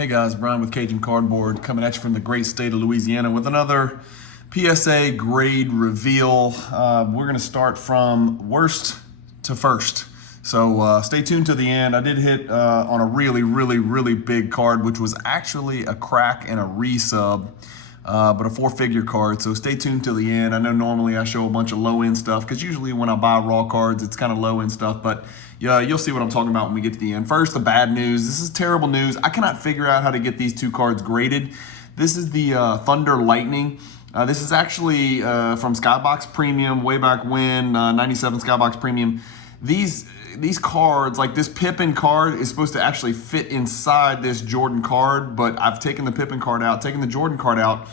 Hey guys, Brian with Cajun Cardboard coming at you from the great state of Louisiana with another PSA grade reveal. We're going to start from worst to first. So stay tuned to the end. I did hit on a really big card, which was actually a crack and a resub, but a 4-figure card. So stay tuned till the end. I know normally I show a bunch of low-end stuff because usually when I buy raw cards, it's kind of low-end stuff, but yeah, you'll see what I'm talking about when we get to the end. First, the bad news. This is terrible news. I cannot figure out how to get these two cards graded. This is the Thunder Lightning. This is actually from Skybox Premium, way back when, 97 Skybox Premium. These cards, like this Pippen card, is supposed to actually fit inside this Jordan card, but I've taken the Pippen card out, taken the Jordan card out.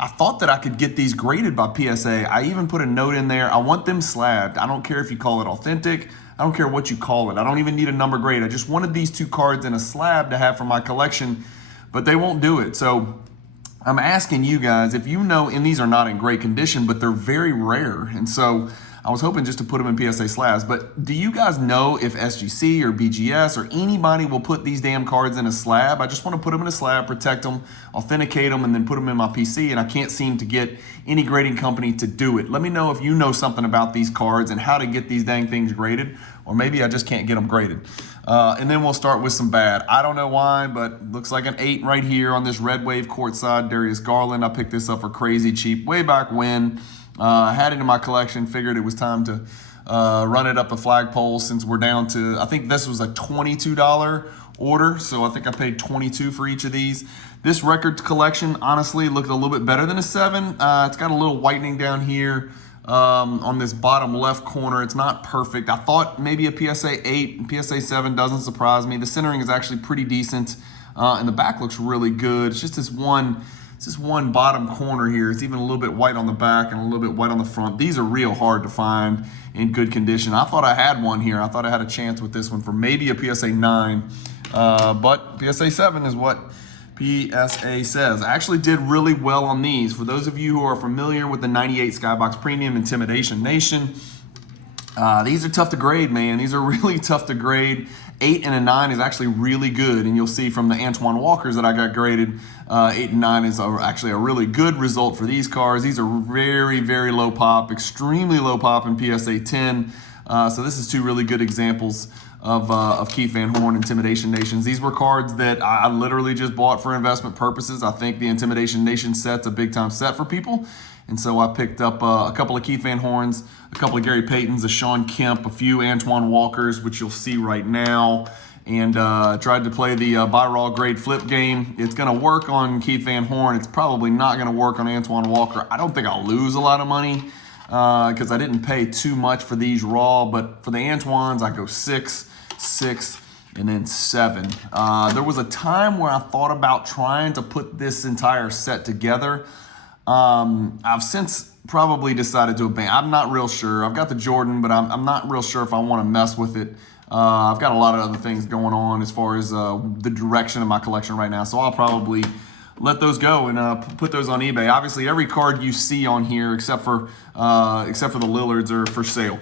I thought that I could get these graded by PSA. I even put a note in there. I want them slabbed. I don't care if you call it authentic. I don't care what you call it. I don't even need a number grade. I just wanted these two cards in a slab to have for my collection, but they won't do it. So I'm asking you guys if you know, and these are not in great condition, but they're very rare. And so I was hoping just to put them in PSA slabs, but do you guys know if SGC or BGS or anybody will put these damn cards in a slab? I just want to put them in a slab, protect them, authenticate them, and then put them in my PC, and I can't seem to get any grading company to do it. Let me know if you know something about these cards and how to get these dang things graded, or maybe I just can't get them graded. And then we'll start with some bad. I don't know why, but looks like an 8 right here on this Red Wave courtside Darius Garland. I picked this up for crazy cheap way back when. I had it in my collection, figured it was time to run it up the flagpole since we're down to, I think this was a $22 order, so I think I paid $22 for each of these. This record collection, honestly, looked a little bit better than a 7. It's got a little whitening down here on this bottom left corner. It's not perfect. I thought maybe a PSA 8 and PSA 7 doesn't surprise me. The centering is actually pretty decent, and the back looks really good. It's just this one bottom corner here. It's even a little bit white on the back and a little bit white on the front. These are real hard to find in good condition. I thought I had one here. I thought I had a chance with this one for maybe a PSA 9, but PSA 7 is what PSA says. I actually did really well on these. For those of you who are familiar with the 98 Skybox Premium Intimidation Nation, these are tough to grade, man. These are really tough to grade. 8 and a 9 is actually really good, and you'll see from the Antoine Walkers that I got graded, 8 and 9 is actually a really good result for these cards. These are very low pop, extremely low pop in PSA 10. So this is two really good examples of Keith Van Horn Intimidation Nations. These were cards that I literally just bought for investment purposes. I think the Intimidation Nation set's a big time set for people. And so I picked up a couple of Keith Van Horns, a couple of Gary Paytons, a Sean Kemp, a few Antoine Walkers, which you'll see right now, and tried to play the buy raw grade flip game. It's going to work on Keith Van Horn. It's probably not going to work on Antoine Walker. I don't think I'll lose a lot of money because I didn't pay too much for these raw, but for the Antoines, I go 6, 6, and then 7. There was a time where I thought about trying to put this entire set together. I've since probably decided to abandon. I'm not real sure. I've got the Jordan, but I'm not real sure if I want to mess with it. I've got a lot of other things going on as far as the direction of my collection right now, so I'll probably let those go and put those on eBay. Obviously, every card you see on here, except for the Lillards, are for sale.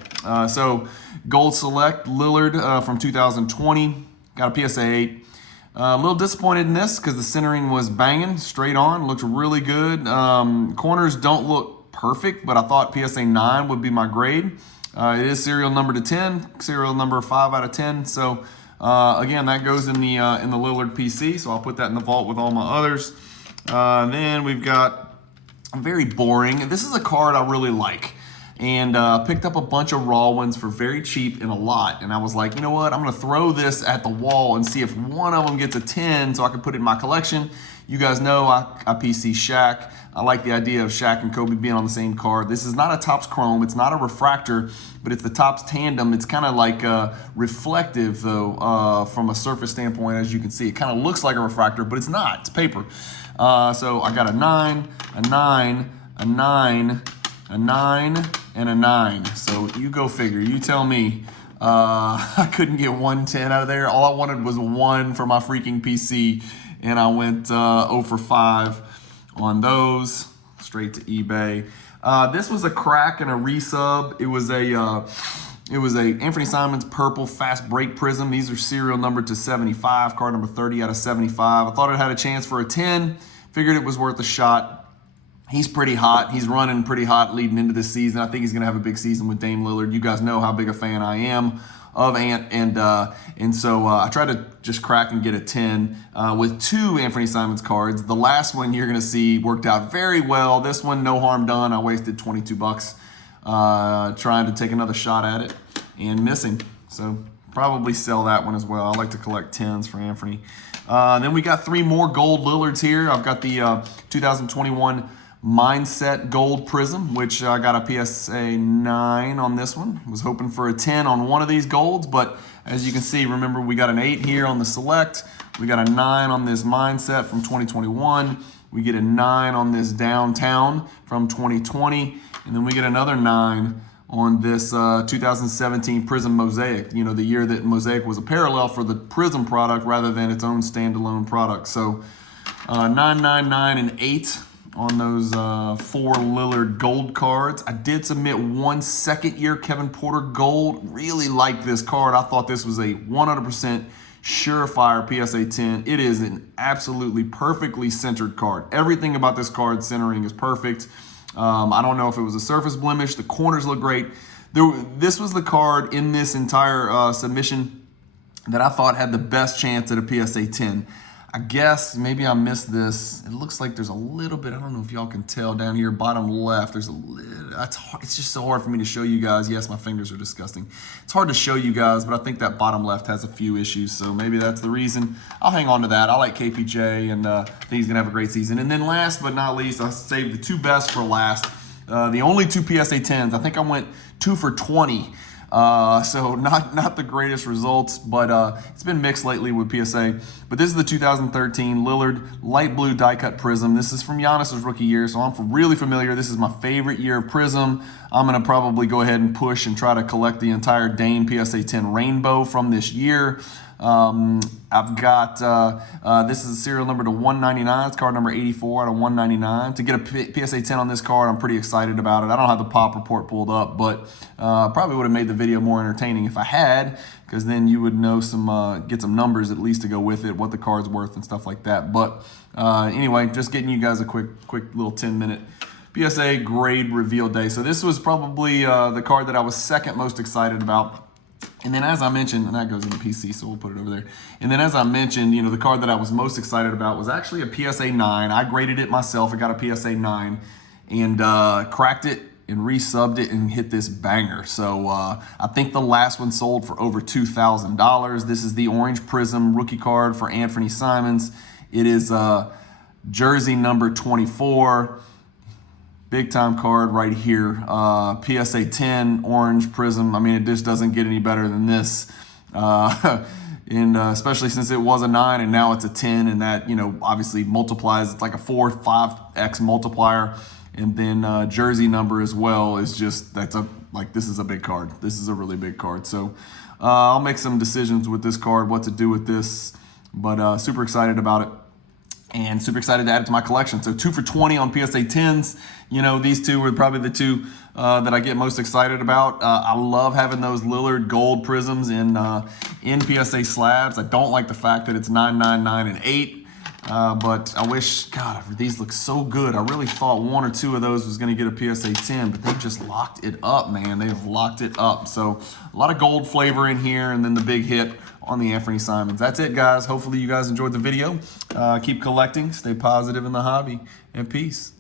So Gold Select Lillard from 2020, got a PSA 8. A little disappointed in this because the centering was banging straight on. Looked really good. Corners don't look perfect, but I thought PSA 9 would be my grade. It is serial number to 10, serial number 5 out of 10. So again, that goes in the Lillard PC. So I'll put that in the vault with all my others. Then we've got very boring. This is a card I really like. And picked up a bunch of raw ones for very cheap and a lot. And I was like, you know what? I'm going to throw this at the wall and see if one of them gets a 10 so I can put it in my collection. You guys know I PC Shaq. I like the idea of Shaq and Kobe being on the same card. This is not a Topps Chrome. It's not a refractor, but it's the Topps Tandem. It's kind of like reflective, though, from a surface standpoint, as you can see. It kind of looks like a refractor, but it's not. It's paper. So I got a 9, a 9, a 9, a 9, and a 9. So you go figure. You tell me. I couldn't get 110 out of there. All I wanted was 1 for my freaking PC, and I went 0 for 5 on those. Straight to eBay. This was a crack and a resub. It was a It was a Anthony Simons purple fast break prism. These are serial numbered to 75, card number 30 out of 75. I thought it had a chance for a 10. Figured it was worth a shot. He's pretty hot. He's running pretty hot leading into this season. I think he's going to have a big season with Dame Lillard. You guys know how big a fan I am of Ant, and so I tried to just crack and get a 10 with 2 Anthony Simons cards. The last one you're going to see worked out very well. This one, no harm done. I wasted 22 bucks trying to take another shot at it and missing. So probably sell that one as well. I like to collect 10s for Anthony. Then we got 3 more gold Lillards here. I've got the 2021 Mindset Gold Prism, which I got a PSA 9 on this one. Was hoping for a 10 on one of these golds, but as you can see, remember we got an 8 here on the Select. We got a 9 on this Mindset from 2021. We get a 9 on this Downtown from 2020. And then we get another 9 on this 2017 Prism Mosaic. You know, the year that Mosaic was a parallel for the Prism product rather than its own standalone product. So 9, 9, 9, and 8 on those 4 Lillard gold cards. I did submit 1 second-year Kevin Porter gold. Really like this card. I thought this was a 100% surefire PSA 10. It is an absolutely perfectly centered card. Everything about this card centering is perfect. I don't know if it was a surface blemish. The corners look great. This was the card in this entire submission that I thought had the best chance at a PSA 10. I guess maybe I missed this. It looks like there's a little bit, I don't know if y'all can tell down here, bottom left, there's a little, it's just so hard for me to show you guys. Yes, my fingers are disgusting. It's hard to show you guys, but I think that bottom left has a few issues, so maybe that's the reason. I'll hang on to that. I like KPJ, and I think he's gonna have a great season. And then last but not least, I saved the 2 best for last. The only 2 PSA 10s. I think I went 2 for 20. So not the greatest results, but it's been mixed lately with PSA. But this is the 2013 Lillard light blue die cut prism. This is from Giannis's rookie year, so I'm really familiar. This is my favorite year of prism. I'm gonna probably go ahead and push and try to collect the entire Dame PSA 10 rainbow from this year. I've got, this is a serial number to 199. It's card number 84 out of 199. To get a PSA 10 on this card, I'm pretty excited about it. I don't have the pop report pulled up, but probably would have made the video more entertaining if I had, because then you would know some, get some numbers at least to go with it, what the card's worth and stuff like that. But anyway, just getting you guys a quick little 10-minute PSA grade reveal day. So this was probably the card that I was second most excited about. And then as I mentioned, and that goes in the PC, so we'll put it over there. And then as I mentioned, you know, the card that I was most excited about was actually a PSA 9. I graded it myself. I got a PSA 9 and cracked it and resubbed it and hit this banger. So I think the last one sold for over $2,000. This is the Orange Prism rookie card for Anthony Simons. It is jersey number 24. Big time card right here. PSA 10 Orange Prism. I mean, it just doesn't get any better than this. And especially since it was a 9 and now it's a 10, and that, you know, obviously multiplies. It's like a 4 or 5x multiplier. And then jersey number as well is just, this is a big card. This is a really big card. So I'll make some decisions with this card, what to do with this, but super excited about it. And super excited to add it to my collection. So 2 for 20 on PSA 10s. You know, these 2 were probably the 2 that I get most excited about. I love having those Lillard gold prisms in PSA slabs. I don't like the fact that it's 9, 9, 9, and 8. But I wish, God, these look so good. I really thought 1 or 2 of those was going to get a PSA 10, but they just locked it up, man. They've locked it up. So a lot of gold flavor in here, and then the big hit on the Anthony Simons. That's it, guys. Hopefully you guys enjoyed the video. Keep collecting, stay positive in the hobby, and peace.